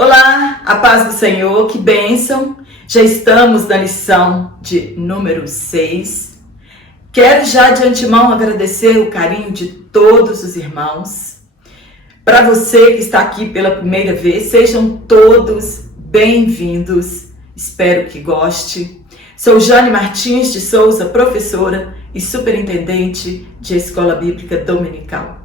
Olá, a paz do Senhor, que bênção! Já estamos na lição de número 6. Quero já de antemão agradecer o carinho de todos os irmãos. Para você que está aqui pela primeira vez, sejam todos bem-vindos. Espero que goste. Sou Jane Martins de Souza, professora e superintendente de Escola Bíblica Dominical.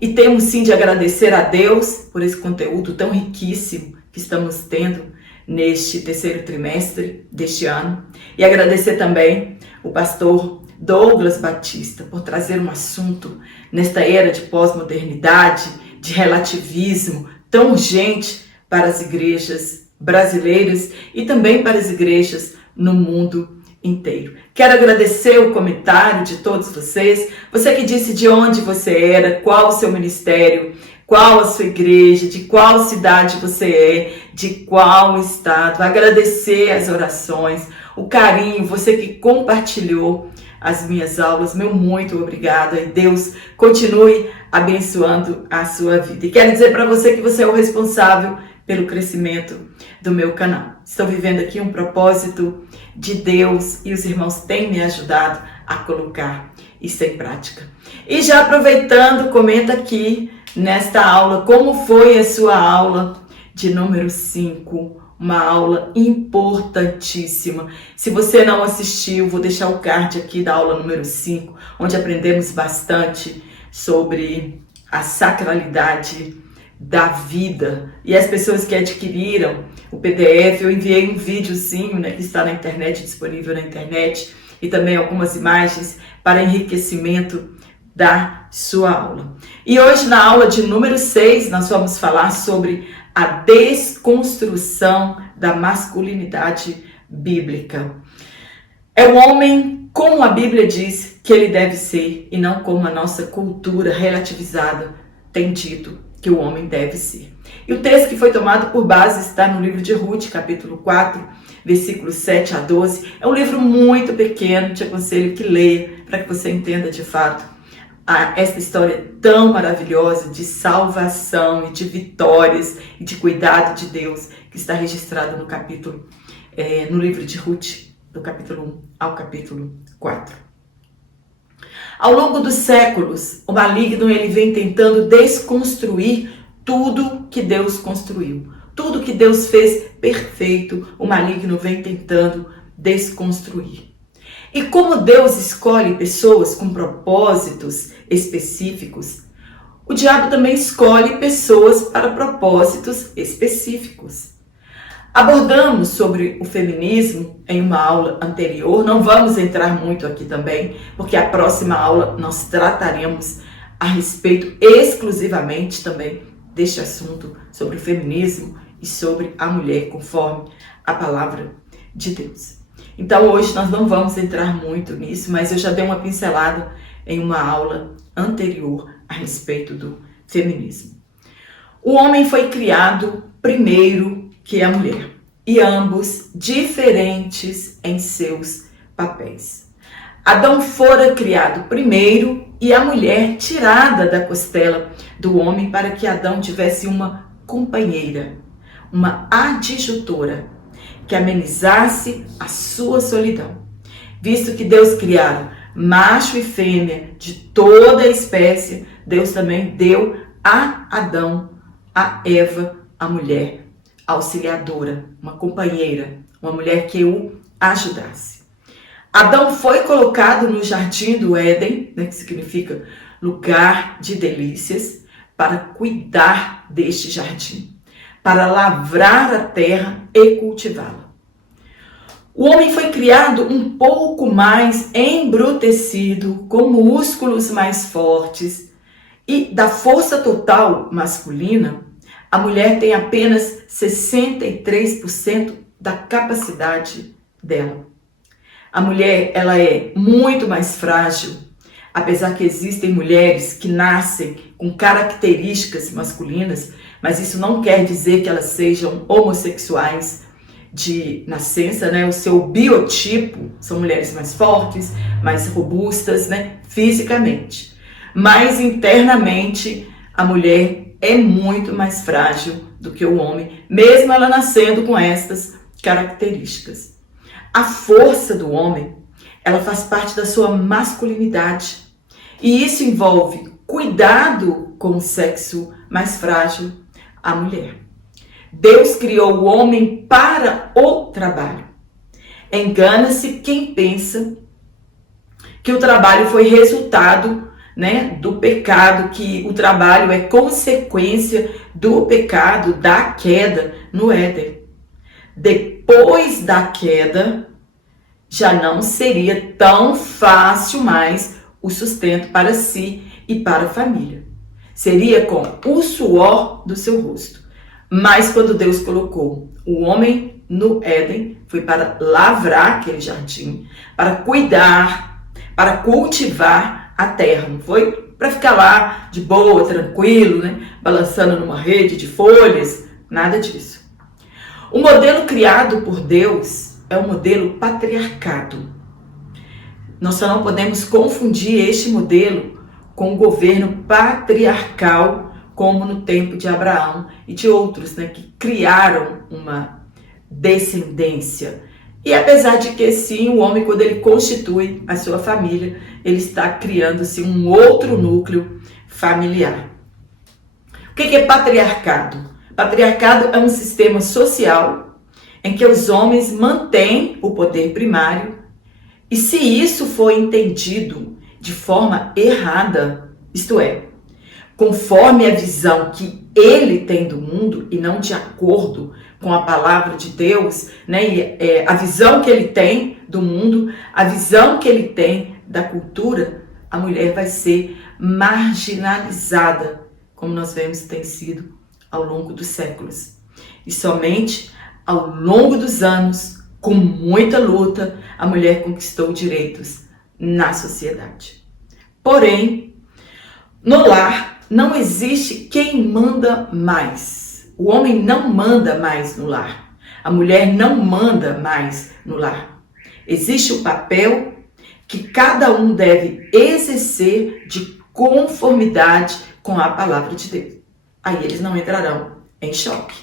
E temos sim de agradecer a Deus por esse conteúdo tão riquíssimo que estamos tendo neste terceiro trimestre deste ano. E agradecer também o pastor Douglas Batista por trazer um assunto nesta era de pós-modernidade, de relativismo tão urgente para as igrejas brasileiras e também para as igrejas no mundo inteiro. Quero agradecer o comentário de todos vocês, você que disse de onde você era, qual o seu ministério, qual a sua igreja, de qual cidade você é, de qual estado. Agradecer as orações, o carinho, você que compartilhou as minhas aulas, meu muito obrigada e Deus continue abençoando a sua vida. E quero dizer para você que você é o responsável pelo crescimento do meu canal. Estou vivendo aqui um propósito de Deus e os irmãos têm me ajudado a colocar isso em prática. E já aproveitando, comenta aqui nesta aula como foi a sua aula de número 5, uma aula importantíssima. Se você não assistiu, vou deixar o card aqui da aula número 5, onde aprendemos bastante sobre a sacralidade da vida. E as pessoas que adquiriram o PDF, eu enviei um videozinho, que está na internet, disponível na internet, e também algumas imagens para enriquecimento da sua aula. E hoje na aula de número 6, nós vamos falar sobre a desconstrução da masculinidade bíblica. É o homem como a Bíblia diz que ele deve ser, e não como a nossa cultura relativizada tem dito que o homem deve ser. E o texto que foi tomado por base está no livro de Ruth, capítulo 4, versículos 7 a 12. É um livro muito pequeno, te aconselho que leia, para que você entenda de fato essa história tão maravilhosa de salvação e de vitórias e de cuidado de Deus que está registrado no capítulo, no livro de Ruth, do capítulo 1 ao capítulo 4. Ao longo dos séculos, o maligno ele vem tentando desconstruir tudo que Deus construiu. Tudo que Deus fez perfeito, o maligno vem tentando desconstruir. E como Deus escolhe pessoas com propósitos específicos, o diabo também escolhe pessoas para propósitos específicos. Abordamos sobre o feminismo em uma aula anterior, não vamos entrar muito aqui também, porque a próxima aula nós trataremos a respeito exclusivamente também deste assunto, sobre o feminismo e sobre a mulher, conforme a palavra de Deus. Então hoje nós não vamos entrar muito nisso, mas eu já dei uma pincelada em uma aula anterior a respeito do feminismo. O homem foi criado primeiro que a mulher, e ambos diferentes em seus papéis. Adão fora criado primeiro e a mulher tirada da costela do homem para que Adão tivesse uma companheira, uma adjutora, que amenizasse a sua solidão. Visto que Deus criara macho e fêmea de toda a espécie, Deus também deu a Adão, a Eva, a mulher auxiliadora, uma companheira, uma mulher que o ajudasse. Adão foi colocado no jardim do Éden, que significa lugar de delícias, para cuidar deste jardim, para lavrar a terra e cultivá-la. O homem foi criado um pouco mais embrutecido, com músculos mais fortes, e da força total masculina, a mulher tem apenas 63% da capacidade dela. A mulher, ela é muito mais frágil, apesar que existem mulheres que nascem com características masculinas, mas isso não quer dizer que elas sejam homossexuais de nascença, O seu biotipo são mulheres mais fortes, mais robustas, fisicamente. Mas internamente, a mulher é muito mais frágil do que o homem, mesmo ela nascendo com estas características. A força do homem, ela faz parte da sua masculinidade. E isso envolve cuidado com o sexo mais frágil, a mulher. Deus criou o homem para o trabalho. Engana-se quem pensa que o trabalho foi resultado, do pecado, que o trabalho é consequência do pecado, da queda no Éden. Depois da queda, já não seria tão fácil mais o sustento para si e para a família. Seria com o suor do seu rosto. Mas quando Deus colocou o homem no Éden, foi para lavrar aquele jardim, para cuidar, para cultivar a terra, não foi? Para ficar lá de boa, tranquilo, balançando numa rede de folhas, nada disso. O modelo criado por Deus é o modelo patriarcado. Nós só não podemos confundir este modelo com o governo patriarcal, como no tempo de Abraão e de outros, que criaram uma descendência. E apesar de que sim, o homem, quando ele constitui a sua família, ele está criando-se um outro núcleo familiar. O que é patriarcado? Patriarcado é um sistema social em que os homens mantêm o poder primário, e se isso for entendido de forma errada, isto é, conforme a visão que ele tem do mundo e não de acordo com a palavra de Deus, a visão que ele tem do mundo, a visão que ele tem da cultura, a mulher vai ser marginalizada, como nós vemos que tem sido ao longo dos séculos. E somente ao longo dos anos, com muita luta, a mulher conquistou direitos na sociedade. Porém, no lar não existe quem manda mais. O homem não manda mais no lar. A mulher não manda mais no lar. Existe o papel que cada um deve exercer de conformidade com a palavra de Deus. Aí eles não entrarão em choque.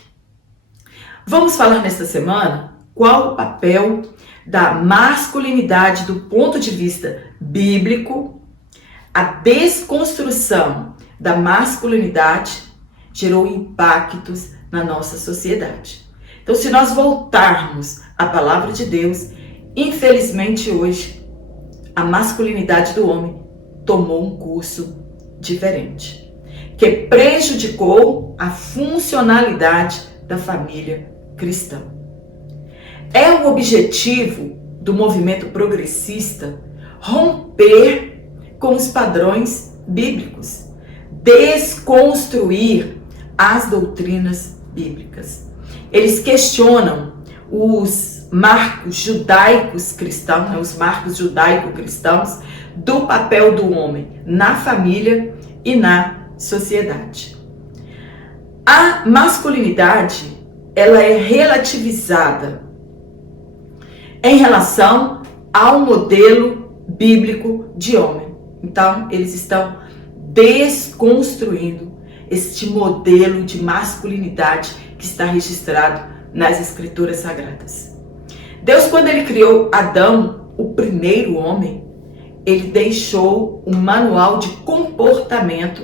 Vamos falar nesta semana qual o papel da masculinidade do ponto de vista bíblico. A desconstrução da masculinidade gerou impactos na nossa sociedade. Então, se nós voltarmos à palavra de Deus, infelizmente hoje, a masculinidade do homem tomou um curso diferente, que prejudicou a funcionalidade da família cristã. É o objetivo do movimento progressista romper com os padrões bíblicos, desconstruir as doutrinas bíblicas. Eles questionam os marcos judaicos cristãos, os marcos judaico-cristãos do papel do homem na família e na sociedade. A masculinidade, ela é relativizada em relação ao modelo bíblico de homem. Então, eles estão desconstruindo este modelo de masculinidade que está registrado nas Escrituras Sagradas. Deus, quando ele criou Adão, o primeiro homem, ele deixou um manual de comportamento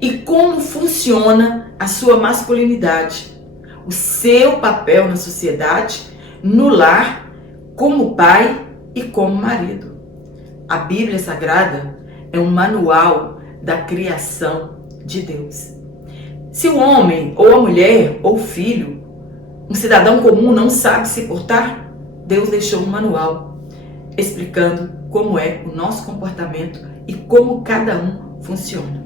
e como funciona a sua masculinidade, o seu papel na sociedade, no lar, como pai e como marido. A Bíblia Sagrada é um manual da criação de Deus. Se o homem, ou a mulher, ou o filho, um cidadão comum não sabe se portar, Deus deixou um manual explicando como é o nosso comportamento e como cada um funciona.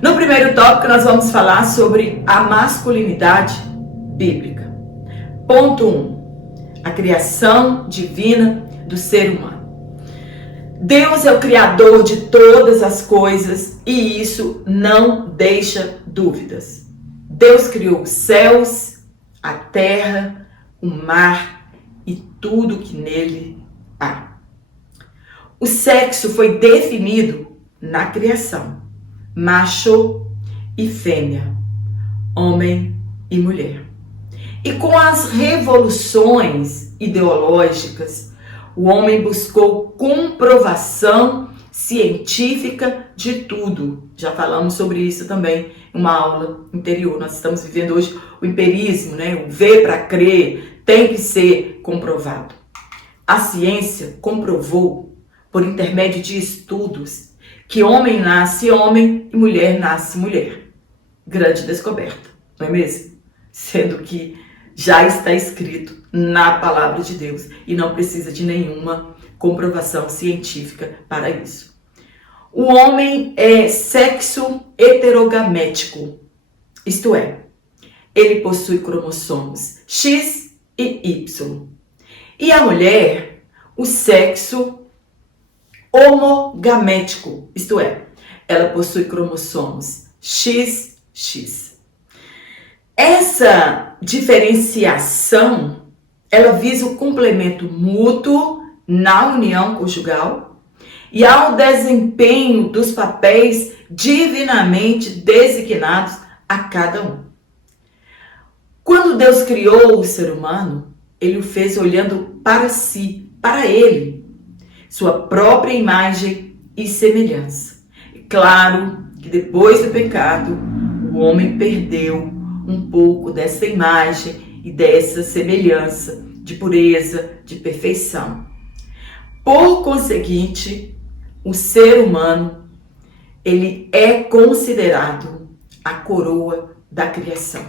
No primeiro tópico, nós vamos falar sobre a masculinidade bíblica. Ponto 1. A criação divina do ser humano. Deus é o criador de todas as coisas e isso não deixa dúvidas. Deus criou os céus, a terra, o mar e tudo que nele há. O sexo foi definido na criação. Macho e fêmea, homem e mulher. E com as revoluções ideológicas, o homem buscou comprovação científica de tudo. Já falamos sobre isso também em uma aula anterior. Nós estamos vivendo hoje o empirismo, né? O ver para crer tem que ser comprovado. A ciência comprovou, por intermédio de estudos, que homem nasce homem e mulher nasce mulher. Grande descoberta, não é mesmo? Sendo que já está escrito na palavra de Deus e não precisa de nenhuma comprovação científica para isso. O homem é sexo heterogamético, isto é, ele possui cromossomos X e Y. E a mulher, o sexo homogamético, isto é, ela possui cromossomos XX. Essa diferenciação, ela visa o complemento mútuo na união conjugal e ao desempenho dos papéis divinamente designados a cada um. Quando Deus criou o ser humano, ele o fez olhando para si, para ele, sua própria imagem e semelhança. E claro que depois do pecado, o homem perdeu um pouco dessa imagem e dessa semelhança de pureza, de perfeição. Por conseguinte, o ser humano, ele é considerado a coroa da criação.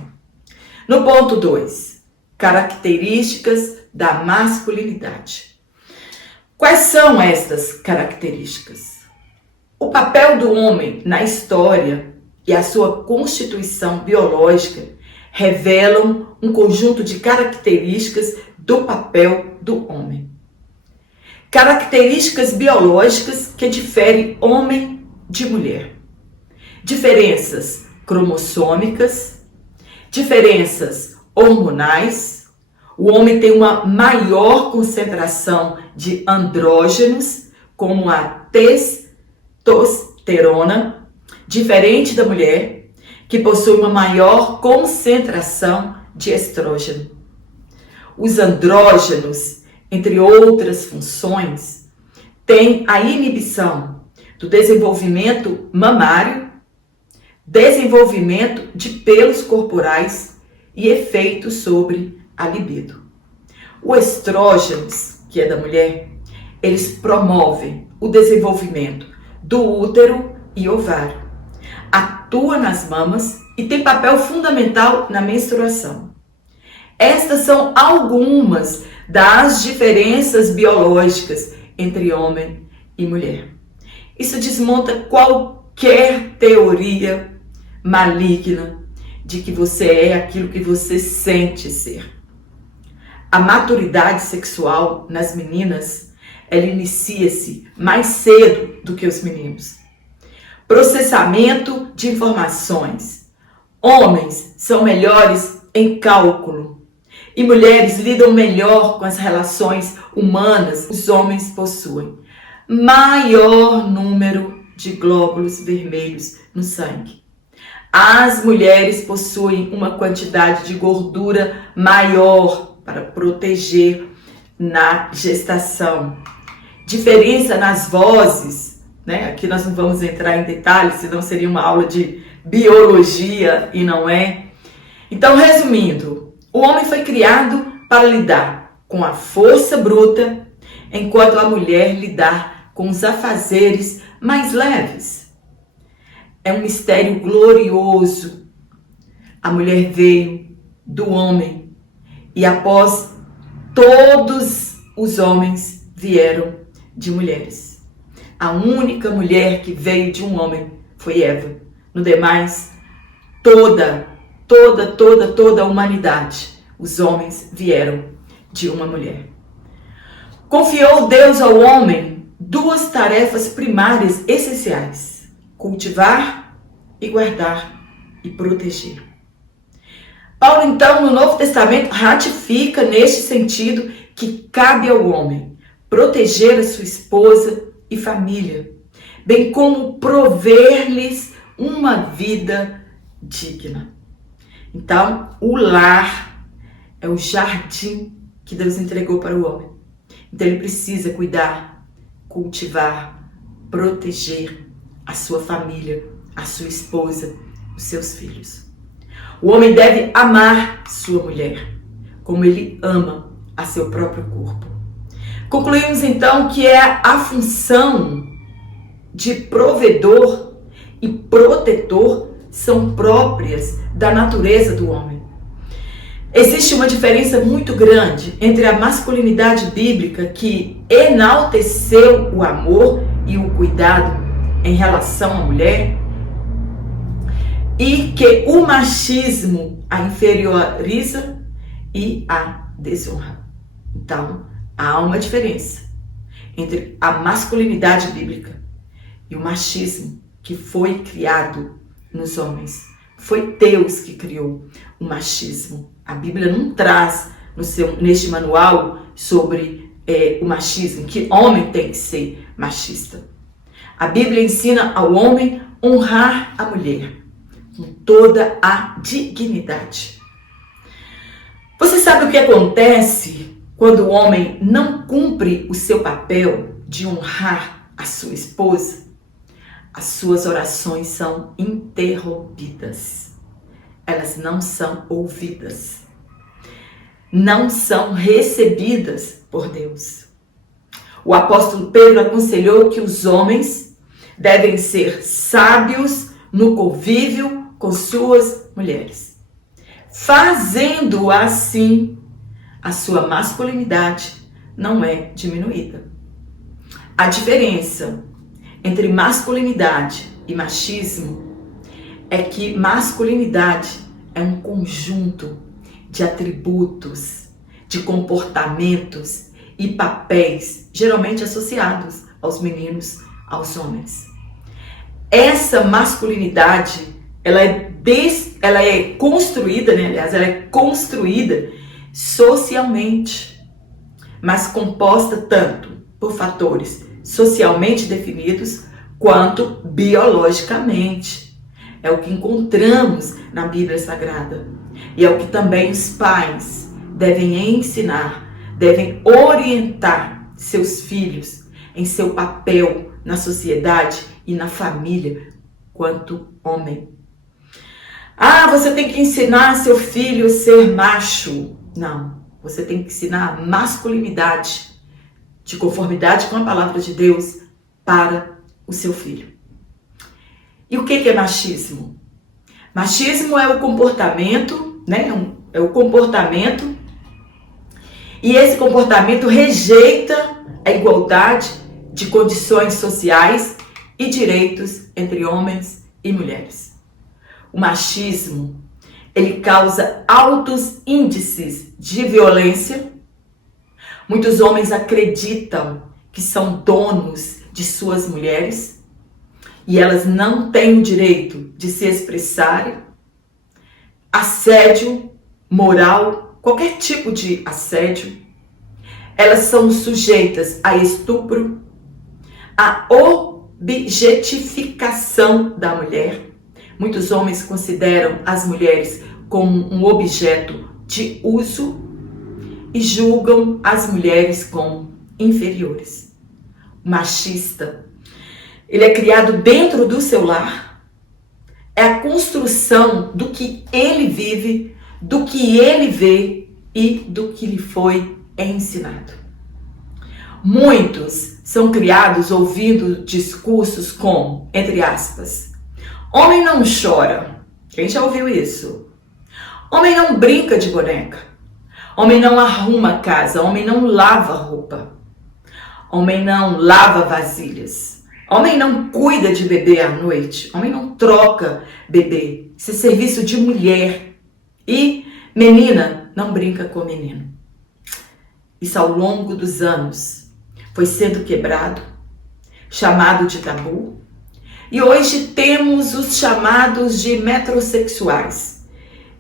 No ponto 2, características da masculinidade. Quais são estas características? O papel do homem na história e a sua constituição biológica revelam um conjunto de características do papel do homem. Características biológicas que diferem homem de mulher. Diferenças cromossômicas, diferenças hormonais. O homem tem uma maior concentração de andrógenos, como a testosterona, diferente da mulher, que possui uma maior concentração de estrógeno. Os andrógenos, entre outras funções, têm a inibição do desenvolvimento mamário, desenvolvimento de pelos corporais e efeitos sobre a libido. O estrógenos, que é da mulher, eles promovem o desenvolvimento do útero e ovário, atua nas mamas e tem papel fundamental na menstruação. Estas são algumas das diferenças biológicas entre homem e mulher. Isso desmonta qualquer teoria maligna de que você é aquilo que você sente ser. A maturidade sexual nas meninas, ela inicia-se mais cedo do que os meninos. Processamento de informações. Homens são melhores em cálculo e mulheres lidam melhor com as relações humanas. Os homens possuem maior número de glóbulos vermelhos no sangue. As mulheres possuem uma quantidade de gordura maior para proteger na gestação. Diferença nas vozes, né? Aqui nós não vamos entrar em detalhes, senão seria uma aula de biologia e não é. Então, resumindo, o homem foi criado para lidar com a força bruta, enquanto a mulher lidar com os afazeres mais leves. É um mistério glorioso. A mulher veio do homem e após todos os homens vieram de mulheres. A única mulher que veio de um homem foi Eva. No demais, toda a humanidade, os homens vieram de uma mulher. Confiou Deus ao homem duas tarefas primárias essenciais: cultivar e guardar e proteger. Paulo, então, no Novo Testamento, ratifica neste sentido que cabe ao homem proteger a sua esposa e família, bem como prover-lhes uma vida digna. Então, o lar é o jardim que Deus entregou para o homem. Então, ele precisa cuidar, cultivar, proteger a sua família, a sua esposa, os seus filhos. O homem deve amar sua mulher, como ele ama a seu próprio corpo. Concluímos então que a função de provedor e protetor são próprias da natureza do homem. Existe uma diferença muito grande entre a masculinidade bíblica, que enalteceu o amor e o cuidado em relação à mulher, e que o machismo a inferioriza e a desonra. Então, há uma diferença entre a masculinidade bíblica e o machismo que foi criado nos homens. Foi Deus que criou o machismo. A Bíblia não traz neste manual sobre o machismo, que homem tem que ser machista. A Bíblia ensina ao homem honrar a mulher com toda a dignidade. Você sabe o que acontece quando o homem não cumpre o seu papel de honrar a sua esposa? As suas orações são interrompidas. Elas não são ouvidas. Não são recebidas por Deus. O apóstolo Pedro aconselhou que os homens devem ser sábios no convívio com suas mulheres, fazendo assim a sua masculinidade não é diminuída. A diferença entre masculinidade e machismo é que masculinidade é um conjunto de atributos, de comportamentos e papéis geralmente associados aos meninos, aos homens. Essa masculinidade, ela é construída, ela é construída socialmente, mas composta tanto por fatores socialmente definidos quanto biologicamente. É o que encontramos na Bíblia Sagrada. E é o que também os pais devem ensinar, devem orientar seus filhos em seu papel na sociedade e na família quanto homem. Você tem que ensinar seu filho a ser macho. Não, você tem que ensinar a masculinidade de conformidade com a palavra de Deus para o seu filho. E o que é machismo? Machismo é o comportamento, é o comportamento, e esse comportamento rejeita a igualdade de condições sociais e direitos entre homens e mulheres. O machismo, ele causa altos índices de violência. Muitos homens acreditam que são donos de suas mulheres e elas não têm o direito de se expressarem. Assédio moral, qualquer tipo de assédio. Elas são sujeitas a estupro, a objetificação da mulher. Muitos homens consideram as mulheres como um objeto de uso e julgam as mulheres como inferiores. O machista, ele é criado dentro do seu lar. É a construção do que ele vive, do que ele vê e do que lhe foi ensinado. Muitos são criados ouvindo discursos como, entre aspas, homem não chora. Quem já ouviu isso? Homem não brinca de boneca. Homem não arruma a casa. Homem não lava roupa. Homem não lava vasilhas. Homem não cuida de bebê à noite. Homem não troca bebê. Isso é serviço de mulher. E menina não brinca com menino. Isso ao longo dos anos foi sendo quebrado, chamado de tabu. E hoje temos os chamados de metrosexuais,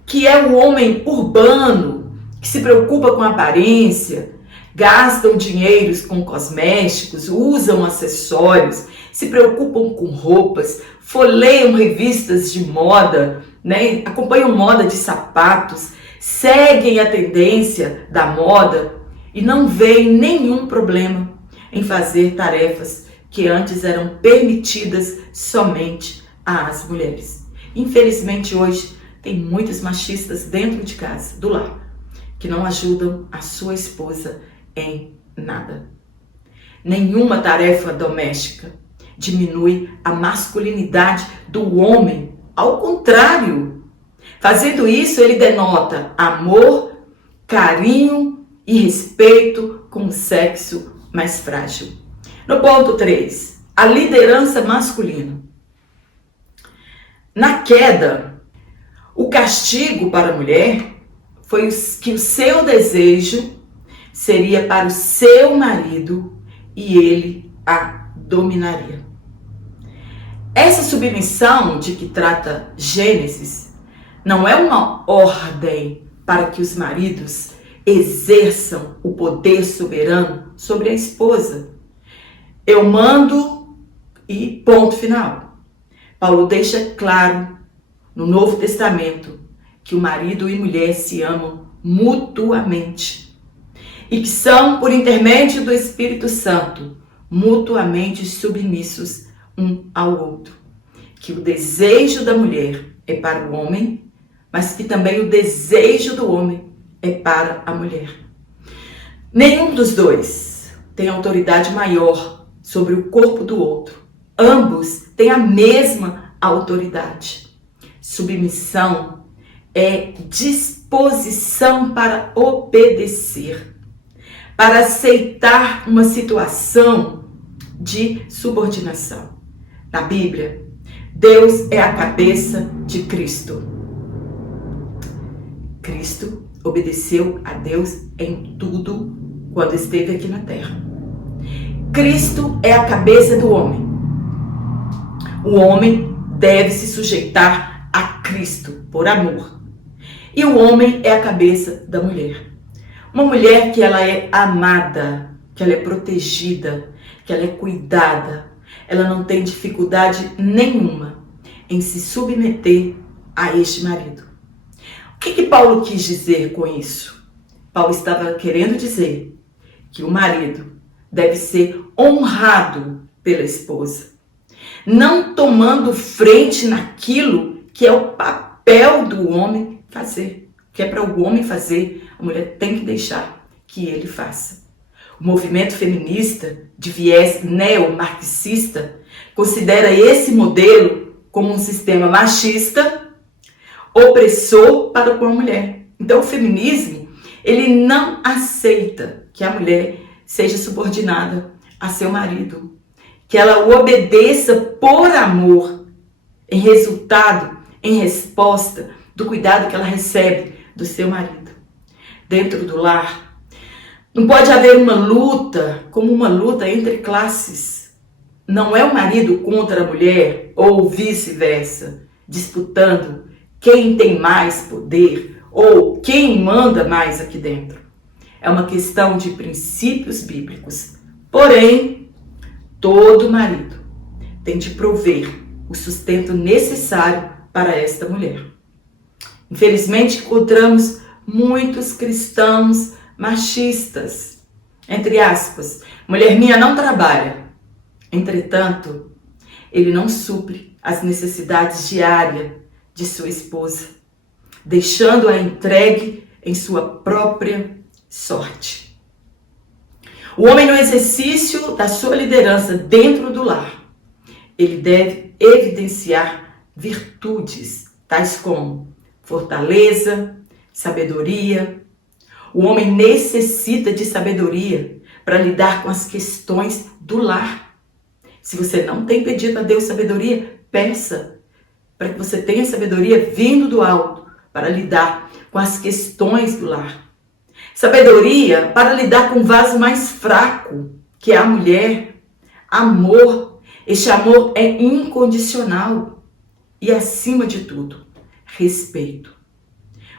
que é o homem urbano, que se preocupa com a aparência, gastam dinheiros com cosméticos, usam acessórios, se preocupam com roupas, folheiam revistas de moda né? Acompanham moda de sapatos, seguem a tendência da moda e não veem nenhum problema em fazer tarefas que antes eram permitidas somente às mulheres. Infelizmente hoje tem muitos machistas dentro de casa, do lar, que não ajudam a sua esposa em nada. Nenhuma tarefa doméstica diminui a masculinidade do homem. Ao contrário, fazendo isso, ele denota amor, carinho e respeito com o sexo mais frágil. No ponto 3, a liderança masculina. Na queda, o castigo para a mulher foi que o seu desejo seria para o seu marido e ele a dominaria. Essa submissão de que trata Gênesis não é uma ordem para que os maridos exerçam o poder soberano sobre a esposa. Eu mando e ponto final. Paulo deixa claro no Novo Testamento que o marido e mulher se amam mutuamente e que são, por intermédio do Espírito Santo, mutuamente submissos um ao outro. Que o desejo da mulher é para o homem, mas que também o desejo do homem é para a mulher. Nenhum dos dois tem autoridade maior sobre o corpo do outro. Ambos têm a mesma autoridade. Submissão é disposição para obedecer, para aceitar uma situação de subordinação. Na Bíblia, Deus é a cabeça de Cristo. Cristo obedeceu a Deus em tudo quando esteve aqui na terra. Cristo é a cabeça do homem. O homem deve se sujeitar a Cristo por amor. E o homem é a cabeça da mulher. Uma mulher que ela é amada, que ela é protegida, que ela é cuidada. Ela não tem dificuldade nenhuma em se submeter a este marido. O que Paulo quis dizer com isso? Paulo estava querendo dizer que o marido deve ser honrado pela esposa, não tomando frente naquilo que é o papel do homem fazer. O que é para o homem fazer, a mulher tem que deixar que ele faça. O movimento feminista de viés neomarxista considera esse modelo como um sistema machista, opressor para com a mulher. Então o feminismo, ele não aceita que a mulher seja subordinada a seu marido, que ela o obedeça por amor, em resultado, em resposta do cuidado que ela recebe do seu marido. Dentro do lar, não pode haver uma luta como uma luta entre classes. Não é o marido contra a mulher ou vice-versa, disputando quem tem mais poder ou quem manda mais aqui dentro. É uma questão de princípios bíblicos. Porém, todo marido tem de prover o sustento necessário para esta mulher. Infelizmente, encontramos muitos cristãos machistas, entre aspas. Mulher minha não trabalha. Entretanto, ele não supre as necessidades diárias de sua esposa, deixando-a entregue em sua própria sorte. O homem, no exercício da sua liderança dentro do lar, ele deve evidenciar virtudes, tais como fortaleza, sabedoria. O homem necessita de sabedoria para lidar com as questões do lar. Se você não tem pedido a Deus sabedoria, peça para que você tenha sabedoria vindo do alto para lidar com as questões do lar. Sabedoria para lidar com o vaso mais fraco, que é a mulher. Amor. Este amor é incondicional. E, acima de tudo, respeito.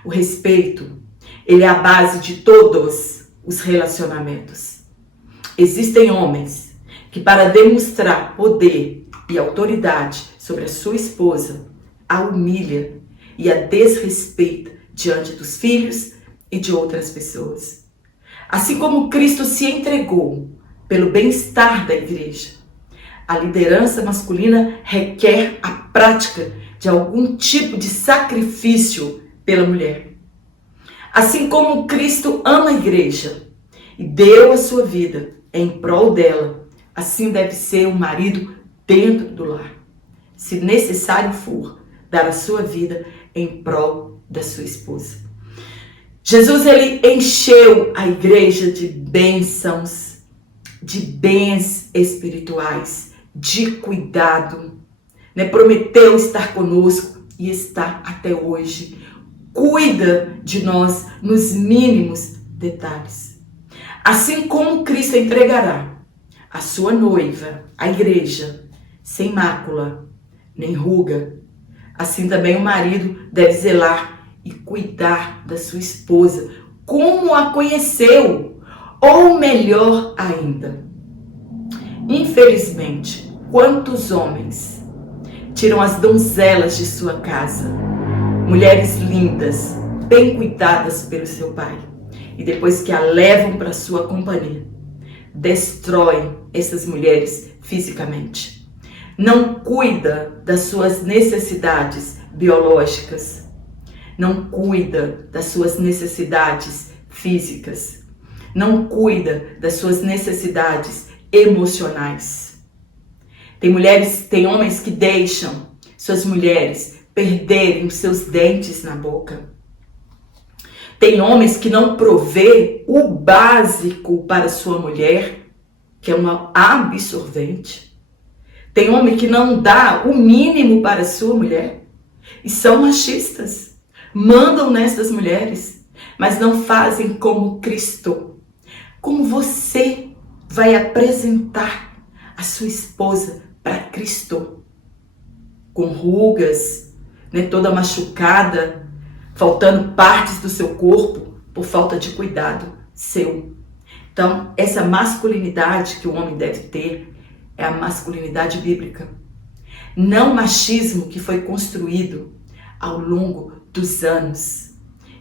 O respeito, ele é a base de todos os relacionamentos. Existem homens que, para demonstrar poder e autoridade sobre a sua esposa, a humilha e a desrespeita diante dos filhos e de outras pessoas. Assim como Cristo se entregou pelo bem-estar da igreja, a liderança masculina requer a prática de algum tipo de sacrifício pela mulher. Assim como Cristo ama a igreja e deu a sua vida em prol dela, assim deve ser o marido dentro do lar, se necessário for, dar a sua vida em prol da sua esposa. Jesus, ele encheu a igreja de bênçãos, de bens espirituais, de cuidado, né? Prometeu estar conosco e está até hoje. Cuida de nós nos mínimos detalhes. Assim como Cristo entregará a sua noiva, a igreja, sem mácula, nem ruga, assim também o marido deve zelar e cuidar da sua esposa, como a conheceu, ou melhor ainda. Infelizmente, quantos homens tiram as donzelas de sua casa, mulheres lindas, bem cuidadas pelo seu pai, e depois que a levam para sua companhia, destroem essas mulheres fisicamente. Não cuida das suas necessidades biológicas, não cuida das suas necessidades físicas, não cuida das suas necessidades emocionais. Tem homens que deixam suas mulheres perderem os seus dentes na boca. Tem homens que não provê o básico para sua mulher, que é uma absorvente. Tem homem que não dá o mínimo para sua mulher e são machistas. Mandam nessas mulheres, mas não fazem como Cristo. Como você vai apresentar a sua esposa para Cristo? Com rugas, né, toda machucada, faltando partes do seu corpo por falta de cuidado seu. Então, essa masculinidade que o homem deve ter é a masculinidade bíblica. Não o machismo que foi construído ao longo dos anos,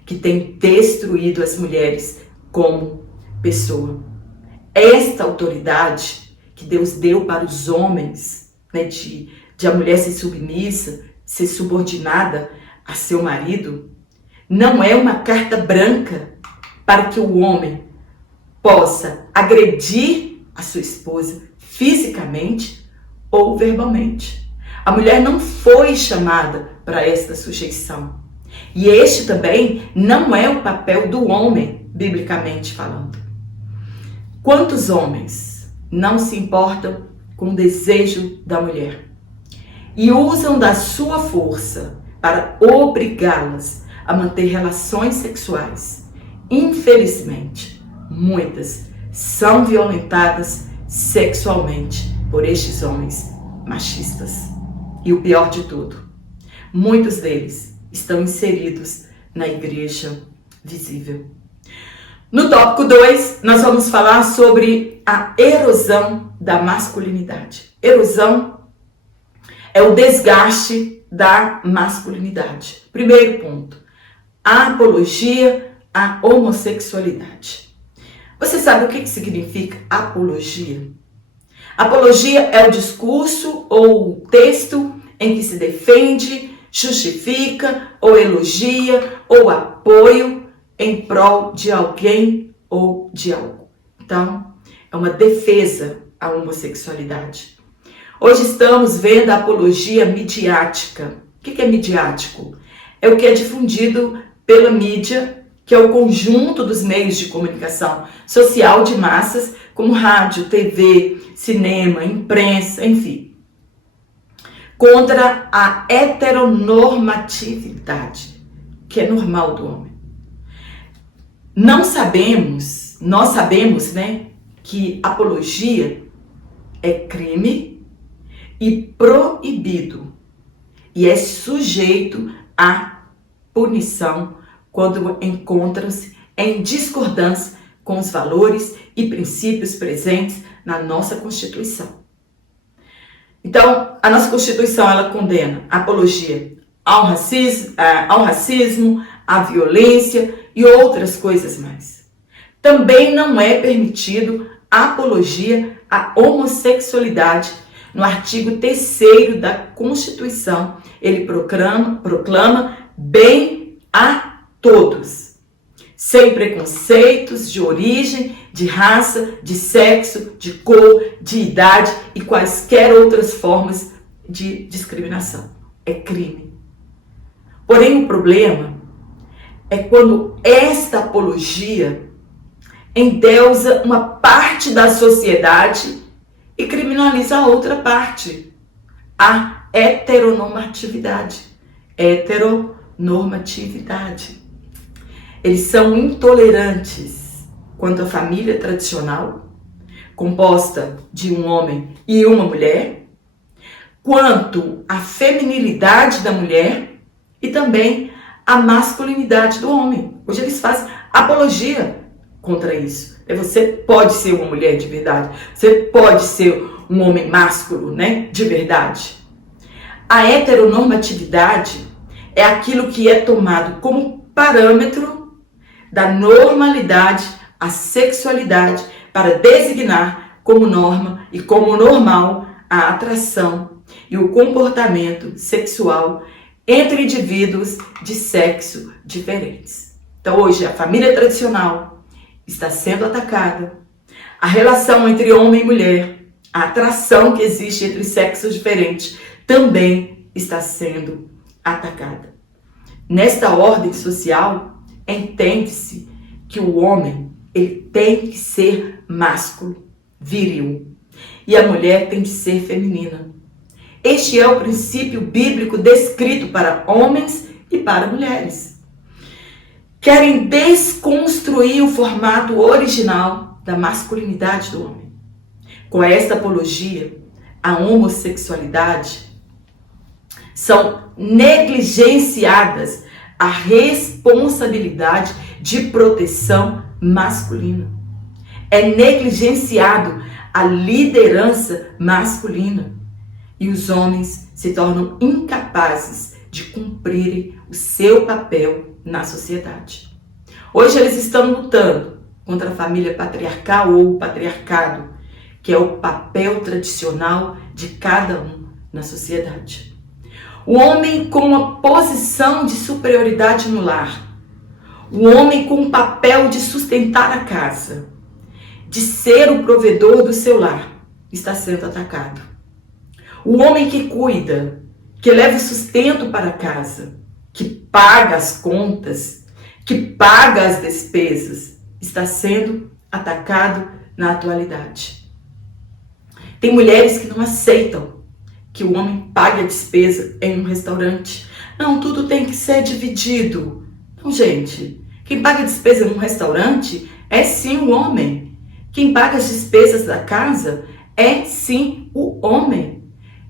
que tem destruído as mulheres como pessoa. Esta autoridade que Deus deu para os homens, né, de a mulher ser submissa, ser subordinada a seu marido, não é uma carta branca para que o homem possa agredir a sua esposa fisicamente ou verbalmente. A mulher não foi chamada para esta sujeição. E este também não é o papel do homem, biblicamente falando. Quantos homens não se importam com o desejo da mulher e usam da sua força para obrigá-las a manter relações sexuais? Infelizmente, muitas são violentadas sexualmente por estes homens machistas. E o pior de tudo, muitos deles estão inseridos na igreja visível. No tópico 2, nós vamos falar sobre a erosão da masculinidade. Erosão é o desgaste da masculinidade. Primeiro ponto, a apologia à homossexualidade. Você sabe o que significa apologia? Apologia é o discurso ou o texto em que se defende, justifica ou elogia ou apoio em prol de alguém ou de algo. Então, é uma defesa à homossexualidade. Hoje estamos vendo a apologia midiática. O que é midiático? É o que é difundido pela mídia, que é o conjunto dos meios de comunicação social de massas, como rádio, TV, cinema, imprensa, enfim, contra a heteronormatividade, que é normal do homem. Nós sabemos, né, que apologia é crime e proibido e é sujeito à punição quando encontram-se em discordância com os valores e princípios presentes na nossa Constituição. Então, a nossa Constituição, ela condena a apologia ao racismo, à violência e outras coisas mais. Também não é permitido a apologia à homossexualidade. No artigo 3º da Constituição, ele proclama bem a todos, sem preconceitos de origem, de raça, de sexo, de cor, de idade e quaisquer outras formas de discriminação. É crime. Porém, o problema é quando esta apologia endeusa uma parte da sociedade e criminaliza a outra parte. A heteronormatividade. Eles são intolerantes quanto à família tradicional, composta de um homem e uma mulher, quanto à feminilidade da mulher e também à masculinidade do homem. Hoje eles fazem apologia contra isso. Você pode ser uma mulher de verdade, você pode ser um homem másculo, né, de verdade. A heteronormatividade é aquilo que é tomado como parâmetro da normalidade, a sexualidade, para designar como norma e como normal a atração e o comportamento sexual entre indivíduos de sexo diferentes. Então hoje a família tradicional está sendo atacada, a relação entre homem e mulher, a atração que existe entre sexos diferentes também está sendo atacada. Nesta ordem social, entende-se que o homem ele tem que ser másculo, viril, e a mulher tem que ser feminina. Este é o princípio bíblico descrito para homens e para mulheres. Querem desconstruir o formato original da masculinidade do homem. Com esta apologia, a homossexualidade são negligenciadas a responsabilidade de proteção masculina. É negligenciado a liderança masculina e os homens se tornam incapazes de cumprirem o seu papel na sociedade. Hoje eles estão lutando contra a família patriarcal ou o patriarcado, que é o papel tradicional de cada um na sociedade. O homem com uma posição de superioridade no lar, o homem com o papel de sustentar a casa, de ser o provedor do seu lar, está sendo atacado. O homem que cuida, que leva o sustento para casa, que paga as contas, que paga as despesas, está sendo atacado na atualidade. Tem mulheres que não aceitam que o homem pague a despesa em um restaurante. Não, tudo tem que ser dividido. Não, gente, quem paga a despesa num restaurante é sim o homem. Quem paga as despesas da casa é sim o homem.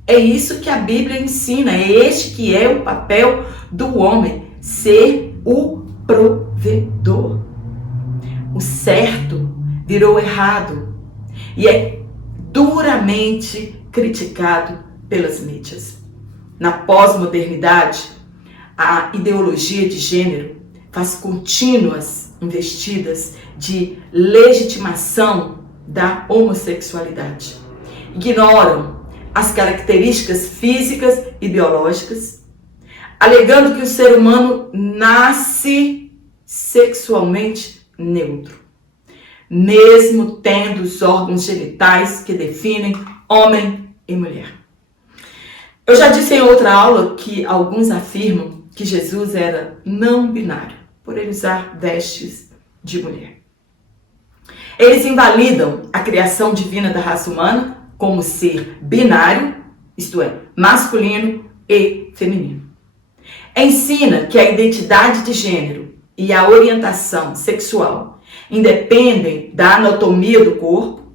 É isso que a Bíblia ensina, é este que é o papel do homem, ser o provedor. O certo virou errado e é duramente criticado pelas mídias. Na pós-modernidade, a ideologia de gênero faz contínuas investidas de legitimação da homossexualidade. Ignoram as características físicas e biológicas, alegando que o ser humano nasce sexualmente neutro, mesmo tendo os órgãos genitais que definem homem e mulher. Eu já disse em outra aula que alguns afirmam que Jesus era não binário, por ele usar vestes de mulher. Eles invalidam a criação divina da raça humana como ser binário, isto é, masculino e feminino. Ensina que a identidade de gênero e a orientação sexual independem da anatomia do corpo.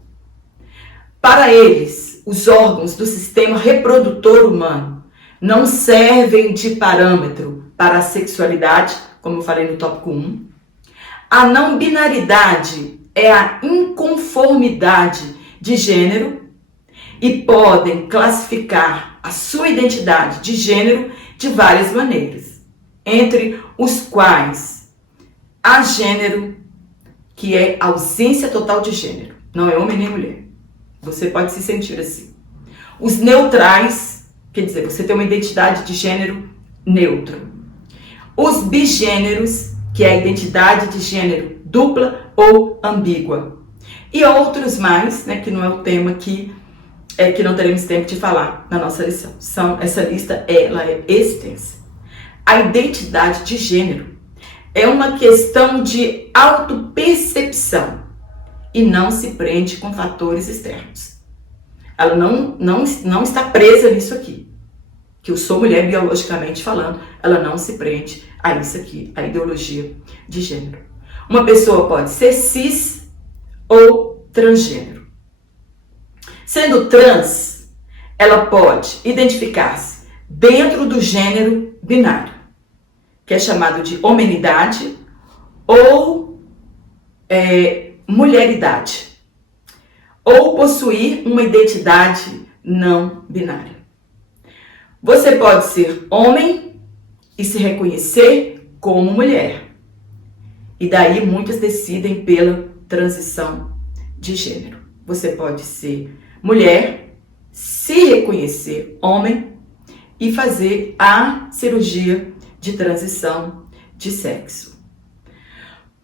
Para eles, os órgãos do sistema reprodutor humano não servem de parâmetro para a sexualidade, como eu falei no tópico 1. A não binaridade é a inconformidade de gênero e podem classificar a sua identidade de gênero de várias maneiras, entre os quais há gênero, que é ausência total de gênero, não é homem nem mulher. Você pode se sentir assim. Os neutrais, quer dizer, você tem uma identidade de gênero neutro. Os bigêneros, que é a identidade de gênero dupla ou ambígua. E outros mais, né, que não é o tema aqui, que não teremos tempo de falar na nossa lição. Essa lista ela é extensa. A identidade de gênero é uma questão de autopercepção e não se prende com fatores externos. Ela não está presa nisso aqui. Que eu sou mulher biologicamente falando, ela não se prende a isso aqui, a ideologia de gênero. Uma pessoa pode ser cis ou transgênero. Sendo trans, ela pode identificar-se dentro do gênero binário, que é chamado de homenidade ou mulheridade, ou possuir uma identidade não binária. Você pode ser homem e se reconhecer como mulher. E daí muitas decidem pela transição de gênero. Você pode ser mulher, se reconhecer homem e fazer a cirurgia de transição de sexo.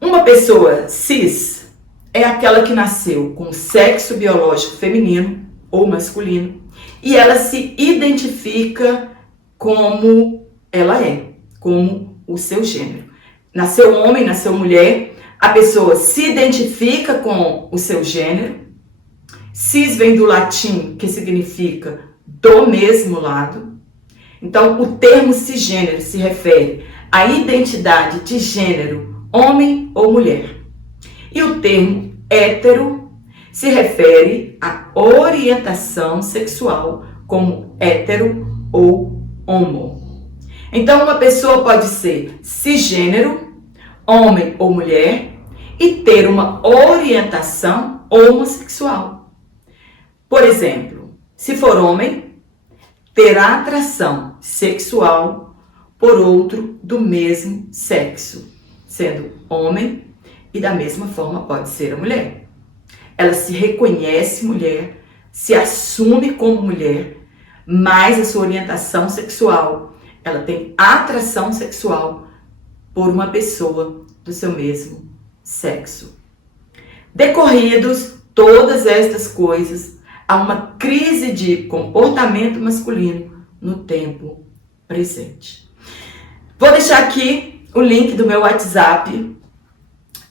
Uma pessoa cis é aquela que nasceu com sexo biológico feminino ou masculino e ela se identifica como ela é, como o seu gênero. Nasceu homem, nasceu mulher, a pessoa se identifica com o seu gênero. Cis vem do latim, que significa do mesmo lado. Então, o termo cisgênero se refere à identidade de gênero, homem ou mulher. E o termo hétero se refere à orientação sexual como hétero ou homo. Então, uma pessoa pode ser cisgênero, homem ou mulher, e ter uma orientação homossexual. Por exemplo, se for homem, terá atração sexual por outro do mesmo sexo, sendo homem, e da mesma forma pode ser a mulher. Ela se reconhece mulher, se assume como mulher, mas a sua orientação sexual, ela tem atração sexual por uma pessoa do seu mesmo sexo. Decorridos todas estas coisas, há uma crise de comportamento masculino no tempo presente. Vou deixar aqui o link do meu WhatsApp,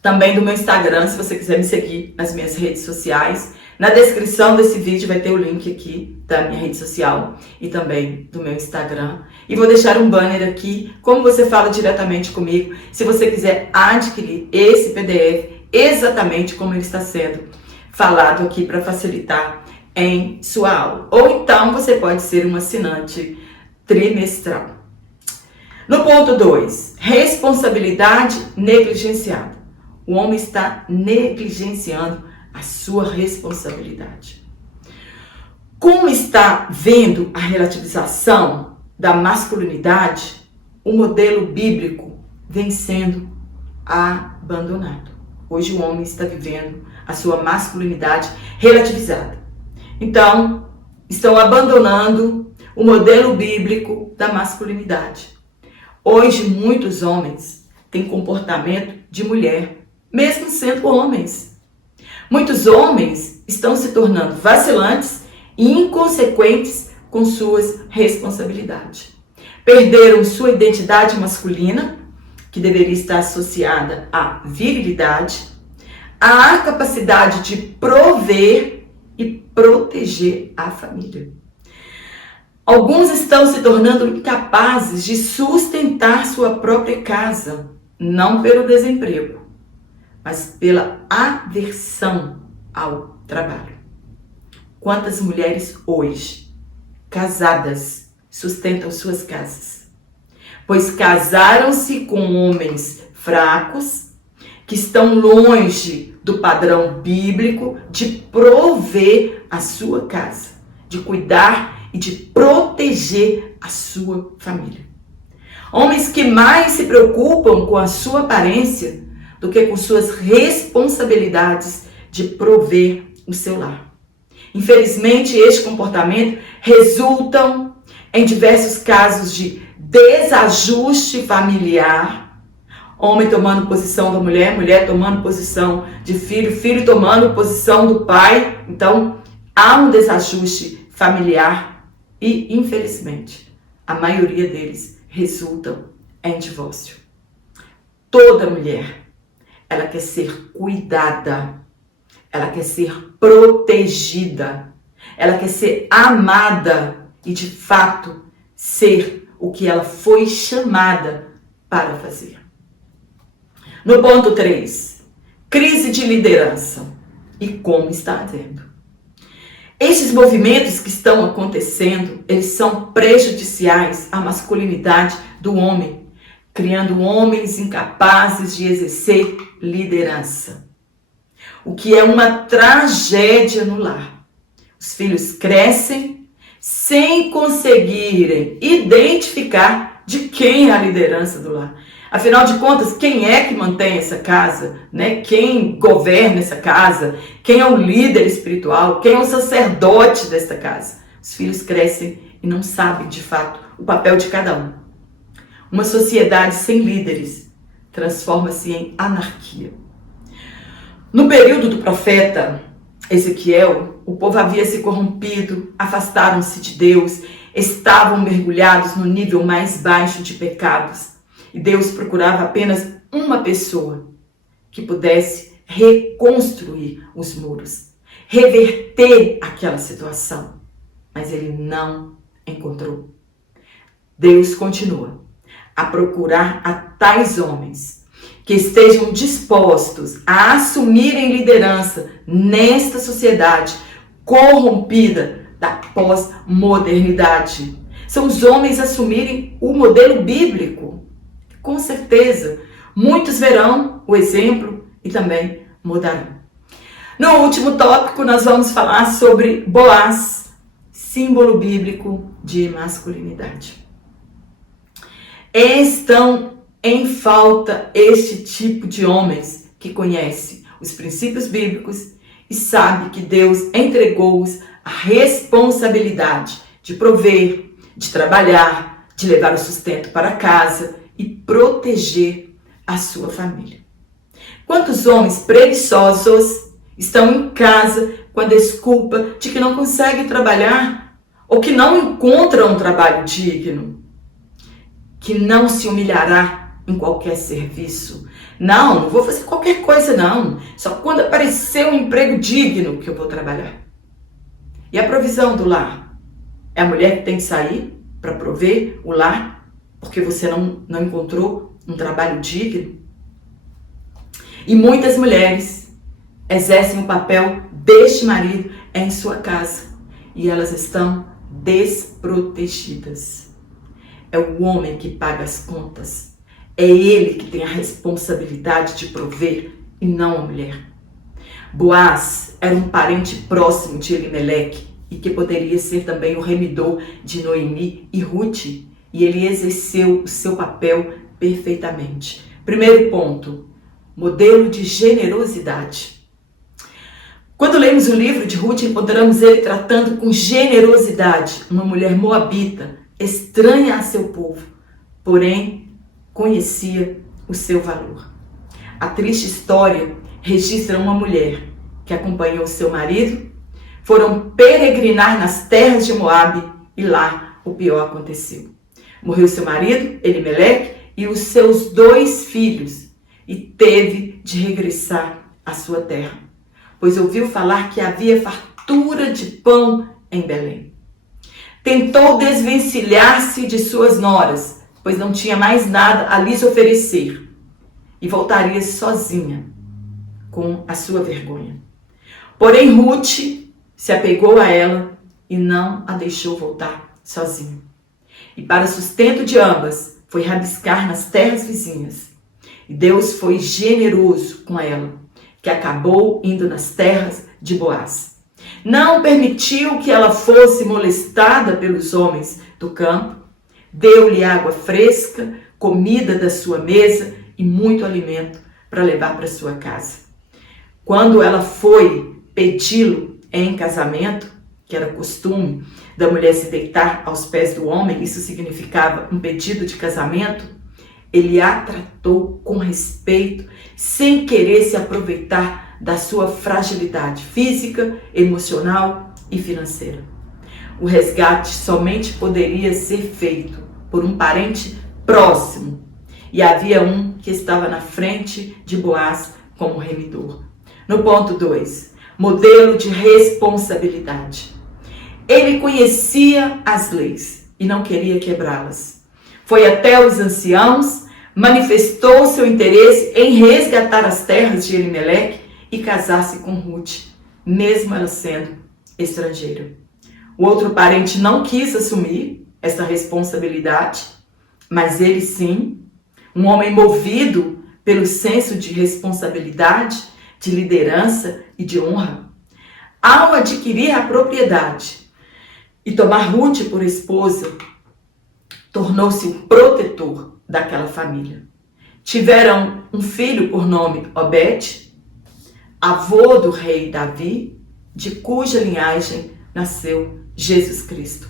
também do meu Instagram, se você quiser me seguir nas minhas redes sociais. Na descrição desse vídeo vai ter o link aqui da minha rede social e também do meu Instagram. E vou deixar um banner aqui, como você fala diretamente comigo, se você quiser adquirir esse PDF exatamente como ele está sendo falado aqui para facilitar em sua aula. Ou então você pode ser um assinante trimestral. No ponto 2, responsabilidade negligenciada. O homem está negligenciando a sua responsabilidade. Como está vendo a relativização da masculinidade, o modelo bíblico vem sendo abandonado. Hoje o homem está vivendo a sua masculinidade relativizada. Então, estão abandonando o modelo bíblico da masculinidade. Hoje, muitos homens têm comportamento de mulher, mesmo sendo homens. Muitos homens estão se tornando vacilantes e inconsequentes com suas responsabilidades. Perderam sua identidade masculina, que deveria estar associada à virilidade, à capacidade de prover e proteger a família. Alguns estão se tornando incapazes de sustentar sua própria casa, não pelo desemprego, mas pela aversão ao trabalho. Quantas mulheres hoje, casadas, sustentam suas casas? Pois casaram-se com homens fracos, que estão longe do padrão bíblico de prover a sua casa, de cuidar e de proteger a sua família. Homens que mais se preocupam com a sua aparência do que com suas responsabilidades de prover o seu lar. Infelizmente, este comportamento resulta em diversos casos de desajuste familiar, homem tomando posição da mulher, mulher tomando posição de filho, filho tomando posição do pai. Então, há um desajuste familiar e, infelizmente, a maioria deles resultam em divórcio. Toda mulher, ela quer ser cuidada, ela quer ser protegida, ela quer ser amada e, de fato, ser o que ela foi chamada para fazer. No ponto 3, crise de liderança e como está havendo. Estes movimentos que estão acontecendo, eles são prejudiciais à masculinidade do homem, criando homens incapazes de exercer liderança, o que é uma tragédia no lar. Os filhos crescem sem conseguirem identificar de quem é a liderança do lar. Afinal de contas, quem é que mantém essa casa, né? Quem governa essa casa? Quem é o líder espiritual? Quem é o sacerdote desta casa? Os filhos crescem e não sabem, de fato, o papel de cada um. Uma sociedade sem líderes transforma-se em anarquia. No período do profeta Ezequiel, o povo havia se corrompido, afastaram-se de Deus, estavam mergulhados no nível mais baixo de pecados. E Deus procurava apenas uma pessoa que pudesse reconstruir os muros, reverter aquela situação. Mas ele não encontrou. Deus continua a procurar a tais homens que estejam dispostos a assumirem liderança nesta sociedade corrompida da pós-modernidade. São os homens assumirem o modelo bíblico. Com certeza, muitos verão o exemplo e também mudarão. No último tópico, nós vamos falar sobre Boaz, símbolo bíblico de masculinidade. Estão em falta este tipo de homens que conhecem os princípios bíblicos e sabe que Deus entregou-os a responsabilidade de prover, de trabalhar, de levar o sustento para casa e proteger a sua família. Quantos homens preguiçosos estão em casa com a desculpa de que não conseguem trabalhar ou que não encontram um trabalho digno, que não se humilhará em qualquer serviço? Não vou fazer qualquer coisa não, só quando aparecer um emprego digno que eu vou trabalhar. E a provisão do lar? É a mulher que tem que sair para prover o lar porque você não encontrou um trabalho digno? E muitas mulheres exercem o papel deste marido em sua casa e elas estão desprotegidas. É o homem que paga as contas. É ele que tem a responsabilidade de prover e não a mulher. Boaz era um parente próximo de Elimeleque e que poderia ser também o remidor de Noemi e Ruth, e ele exerceu o seu papel perfeitamente. Primeiro ponto, modelo de generosidade. Quando lemos o livro de Ruth, encontramos ele tratando com generosidade uma mulher moabita, estranha a seu povo, porém conhecia o seu valor. A triste história registra uma mulher que acompanhou seu marido, foram peregrinar nas terras de Moabe e lá o pior aconteceu. Morreu seu marido, Elimeleque, e os seus 2 filhos, e teve de regressar à sua terra, pois ouviu falar que havia fartura de pão em Belém. Tentou desvencilhar-se de suas noras, pois não tinha mais nada a lhes oferecer, e voltaria sozinha, com a sua vergonha. Porém, Ruth se apegou a ela e não a deixou voltar sozinha. E para sustento de ambas, foi rabiscar nas terras vizinhas. E Deus foi generoso com ela, que acabou indo nas terras de Boaz. Não permitiu que ela fosse molestada pelos homens do campo, deu-lhe água fresca, comida da sua mesa e muito alimento para levar para sua casa. Quando ela foi pedi-lo em casamento, que era costume da mulher se deitar aos pés do homem, isso significava um pedido de casamento, ele a tratou com respeito, sem querer se aproveitar da sua fragilidade física, emocional e financeira. O resgate somente poderia ser feito por um parente próximo, e havia um que estava na frente de Boaz como remidor. No ponto 2, modelo de responsabilidade. Ele conhecia as leis e não queria quebrá-las. Foi até os anciãos, manifestou seu interesse em resgatar as terras de Elimeleque e casar-se com Ruth, mesmo ela sendo estrangeira. O outro parente não quis assumir essa responsabilidade, mas ele sim, um homem movido pelo senso de responsabilidade, de liderança e de honra, ao adquirir a propriedade e tomar Ruth por esposa, tornou-se o protetor daquela família. Tiveram um filho por nome Obed, avô do rei Davi, de cuja linhagem nasceu Jesus Cristo.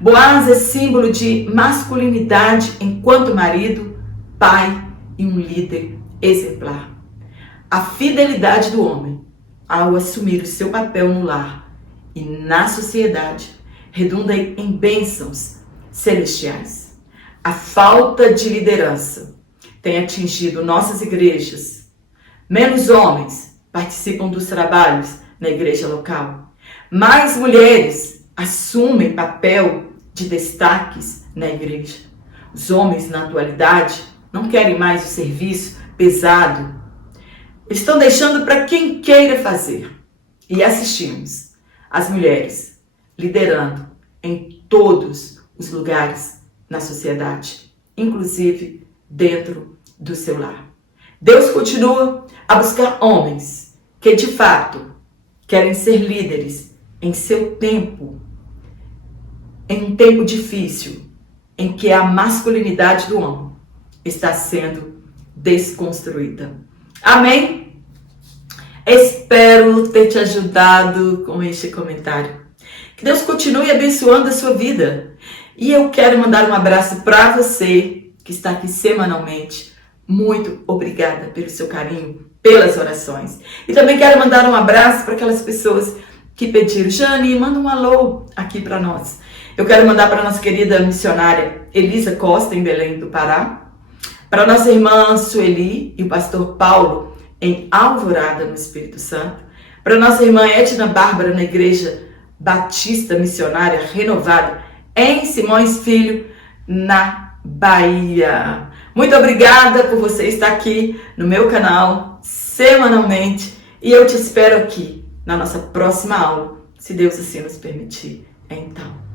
Boaz é símbolo de masculinidade enquanto marido, pai e um líder exemplar. A fidelidade do homem ao assumir o seu papel no lar e na sociedade redunda em bênçãos celestiais. A falta de liderança tem atingido nossas igrejas. Menos homens participam dos trabalhos na igreja local. Mais mulheres assumem papel de destaques na igreja. Os homens, na atualidade, não querem mais o serviço pesado. Estão deixando para quem queira fazer. E assistimos as mulheres liderando em todos os lugares na sociedade, inclusive dentro do seu lar. Deus continua a buscar homens que de fato querem ser líderes em seu tempo, em um tempo difícil, em que a masculinidade do homem está sendo desconstruída. Amém? Espero ter te ajudado com este comentário. Que Deus continue abençoando a sua vida. E eu quero mandar um abraço para você que está aqui semanalmente. Muito obrigada pelo seu carinho, pelas orações. E também quero mandar um abraço para aquelas pessoas que pediram: Jane, manda um alô aqui para nós. Eu quero mandar para a nossa querida missionária Elisa Costa, em Belém do Pará, para a nossa irmã Sueli e o pastor Paulo, em Alvorada, no Espírito Santo, para a nossa irmã Edna Bárbara, na Igreja Batista Missionária Renovada, em Simões Filho, na Bahia. Muito obrigada por você estar aqui no meu canal semanalmente e eu te espero aqui na nossa próxima aula, se Deus assim nos permitir. Então,